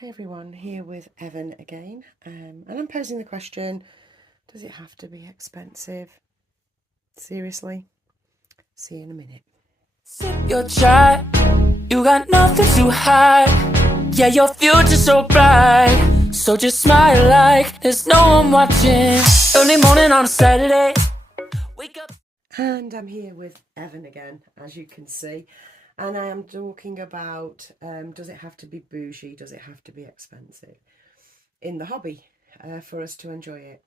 Hi everyone, here with Evan again, and I'm posing the question, does it have to be expensive? Seriously? See you in a minute. Sip your chai, you got nothing to hide. Yeah, your future's so bright. So just smile like there's no one watching. Early morning on a Saturday. Wake up. And I'm here with Evan again, as you can see, and I am talking about does it have to be bougie, does it have to be expensive in the hobby for us to enjoy it?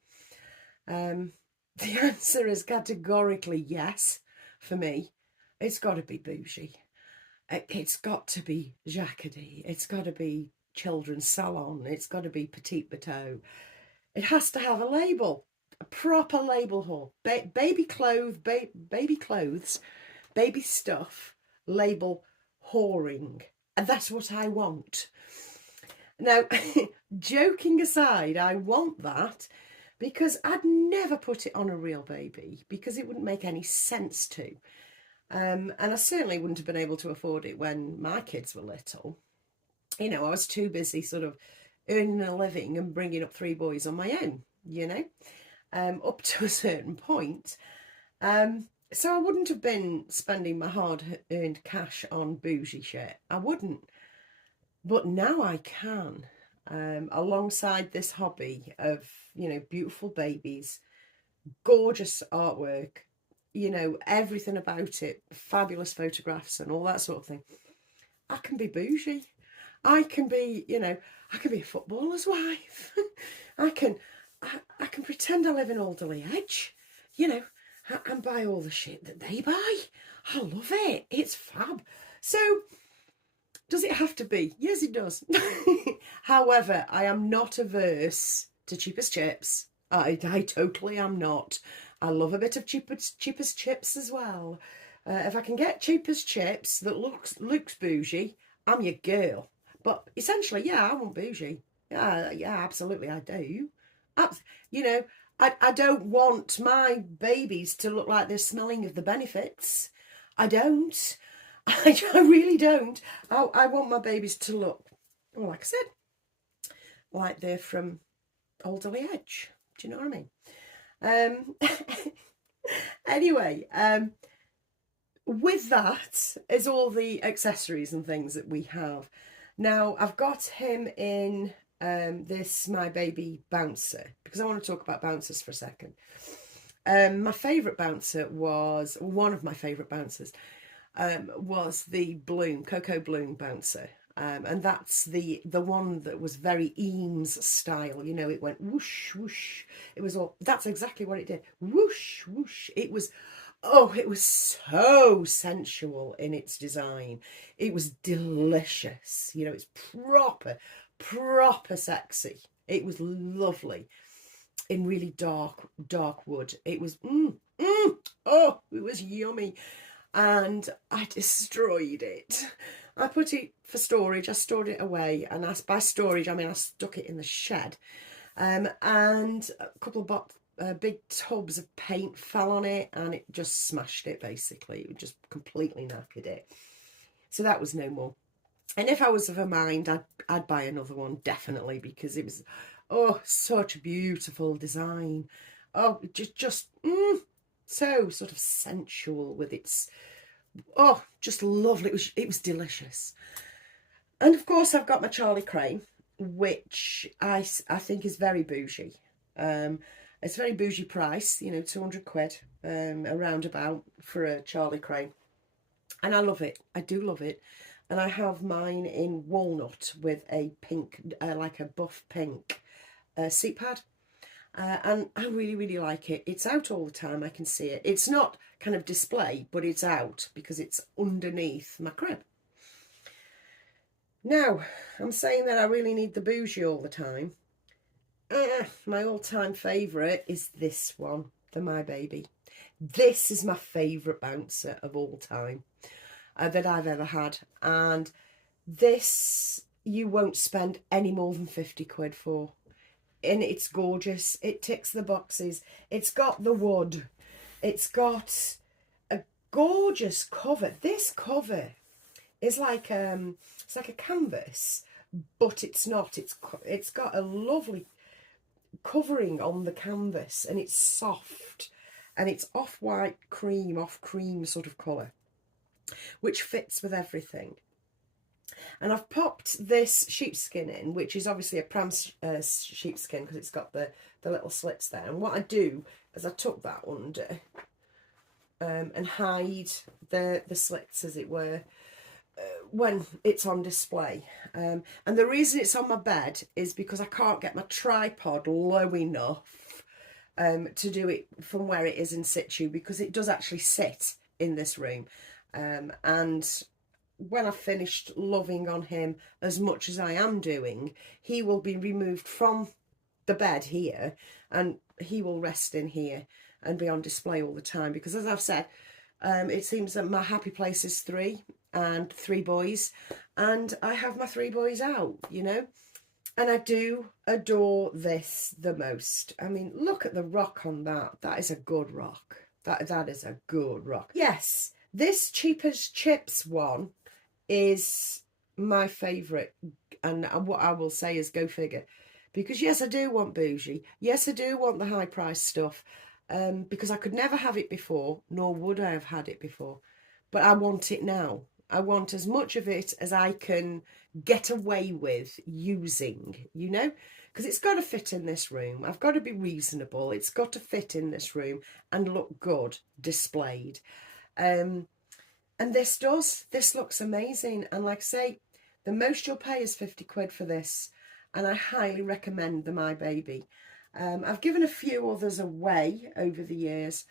The answer is categorically yes for me. It's got to be bougie. It's got to be jacquardy. It's got to be children's salon. It's got to be petite bateau. It has to have a label, a proper label haul. Baby clothes, baby stuff, label whoring. And that's what I want. Now, joking aside, I want that because I'd never put it on a real baby because it wouldn't make any sense to. And I certainly wouldn't have been able to afford it when my kids were little. You know, I was too busy sort of earning a living and bringing up three boys on my own, up to a certain point. So I wouldn't have been spending my hard-earned cash on bougie shit. I wouldn't. But now I can, alongside this hobby of, beautiful babies, gorgeous artwork, everything about it, fabulous photographs and all that sort of thing. I can be bougie. I can be, I can be a footballer's wife. I can pretend I live in Alderley Edge, and buy all the shit that they buy. I love it. It's fab. So, does it have to be? Yes, it does. However, I am not averse to cheapest chips. I totally am not. I love a bit of cheapest chips as well. If I can get cheapest chips that looks bougie, I'm your girl. But essentially, yeah, I want bougie. Yeah, absolutely, I do. I don't want my babies to look like they're smelling of the benefits. I don't. I really don't. I want my babies to look, well, like I said, like they're from Alderley Edge. Do you know what I mean? Anyway, with that is all the accessories and things that we have. Now, I've got him in this My Baby bouncer because I want to talk about bouncers for a second. My favourite bouncer was, one of my favourite bouncers, was the Cocoa Bloom bouncer. And that's the one that was very Eames style. It went whoosh, whoosh. It was all, that's exactly what it did. Whoosh, whoosh. It was so sensual in its design. It was delicious. It's proper sexy. It was lovely in really dark wood. It was, oh, it was yummy. And I destroyed it. I put it for storage. I stored it away, and by storage I mean I stuck it in the shed. And a couple of big tubs of paint fell on it, and it just smashed it. Basically, it just completely knackered it. So that was no more. And if I was of a mind, I'd buy another one definitely, because it was such a beautiful design. Oh, just so sort of sensual with its, just lovely. It was delicious. And of course I've got my Char Crane, which I think is very bougie. It's very bougie price, 200 quid, around about for a Char Crane. And I love it. I do love it. And I have mine in walnut with a pink, like a buff pink seat pad. And I really like it. It's out all the time. I can see it. It's not kind of display, but it's out because it's underneath my crib. Now, I'm saying that I really need the bougie all the time. My all-time favourite is this one, the My Baby. This is my favourite bouncer of all time that I've ever had. And this you won't spend any more than 50 quid for. And it's gorgeous. It ticks the boxes. It's got the wood. It's got a gorgeous cover. This cover is like it's like a canvas, but it's not. It's got a lovely covering on the canvas, and it's soft, and it's off cream sort of colour, which fits with everything. And I've popped this sheepskin in, which is obviously a pram sheepskin, because it's got the little slits there. And what I do is I tuck that under and hide the slits, as it were, when it's on display. And the reason it's on my bed is because I can't get my tripod low enough to do it from where it is in situ, because it does actually sit in this room. And when I've finished loving on him as much as I am doing, he will be removed from the bed here, and he will rest in here and be on display all the time, because as I've said, it seems that my happy place is 3 and 3 boys, and I have my 3 boys out, you know, and I do adore this the most. I mean, look at the rock on that. That is a good rock. That is a good rock. Yes, this Cheap as Chips one is my favourite, and what I will say is go figure, because yes, I do want bougie, yes, I do want the high price stuff, because I could never have it before, nor would I have had it before, but I want it now. I want as much of it as I can get away with using, you know, because it's got to fit in this room. I've got to be reasonable. It's got to fit in this room and look good displayed. And this does. This looks amazing. And like I say, the most you'll pay is 50 quid for this. And I highly recommend the My Baby. I've given a few others away over the years.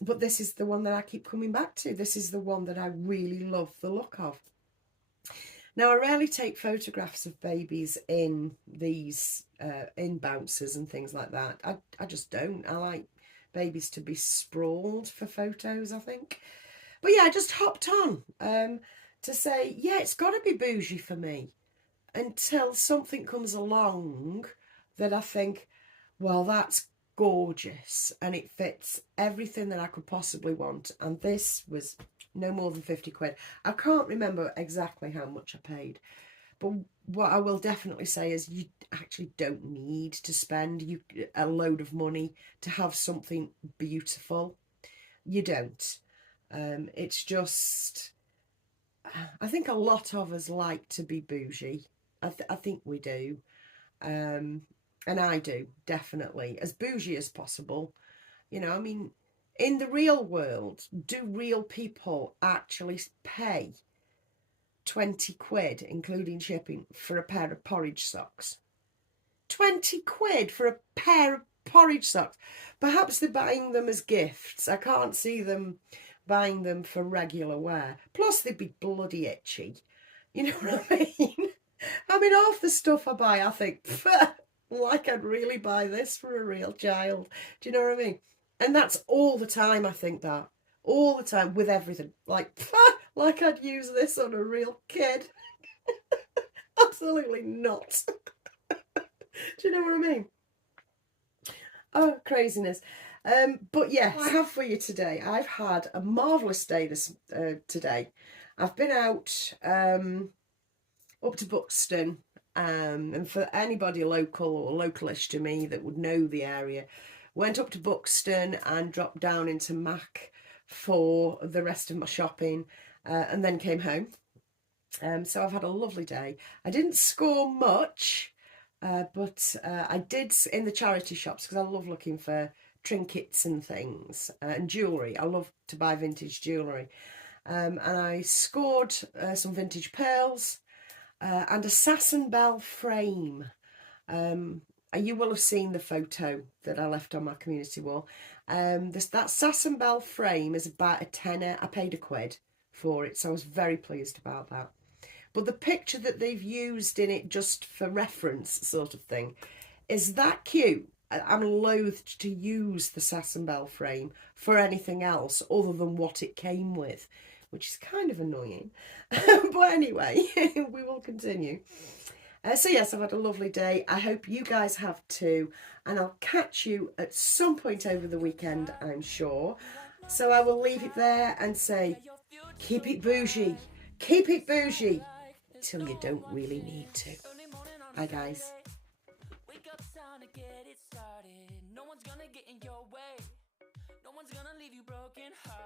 But this is the one that I keep coming back to. This is the one that I really love the look of. Now, I rarely take photographs of babies in these, in bouncers and things like that. I just don't. I like babies to be sprawled for photos, I think. But yeah, I just hopped on to say, yeah, it's got to be bougie for me, until something comes along that I think, well, that's gorgeous and it fits everything that I could possibly want. And this was no more than 50 quid. I can't remember exactly how much I paid, but what I will definitely say is you actually don't need to spend a load of money to have something beautiful. You don't. It's just, I think a lot of us like to be bougie. I think we do. And I do, definitely. As bougie as possible. You know, I mean, in the real world, do real people actually pay 20 quid, including shipping, for a pair of porridge socks? 20 quid for a pair of porridge socks. Perhaps they're buying them as gifts. I can't see them buying them for regular wear. Plus, they'd be bloody itchy. You know what I mean? I mean, half the stuff I buy, I think, like I'd really buy this for a real child. Do you know what I mean? And that's all the time, I think that. All the time, with everything. Like I'd use this on a real kid. Absolutely not. Do you know what I mean? Oh, craziness. But yes, I have for you today. I've had a marvellous day today. I've been out up to Buxton, and for anybody local or localish to me that would know the area, went up to Buxton and dropped down into Mac for the rest of my shopping, and then came home. So I've had a lovely day. I didn't score much, but I did in the charity shops, because I love looking for trinkets and things, and jewellery. I love to buy vintage jewellery. And I scored some vintage pearls and a Sasson Bell frame. You will have seen the photo that I left on my community wall. That Sasson Bell frame is about a tenner. I paid £1 for it, so I was very pleased about that. But the picture that they've used in it, just for reference sort of thing, is that cute. I'm loath to use the Sasson Bell frame for anything else other than what it came with, which is kind of annoying. But anyway, we will continue. So yes, I've had a lovely day. I hope you guys have too. And I'll catch you at some point over the weekend, I'm sure. So I will leave it there and say, keep it bougie. Keep it bougie. till you don't really need to. Bye guys. Wake up, time to get it started. No one's gonna get in your way. No one's gonna leave you broken hearted.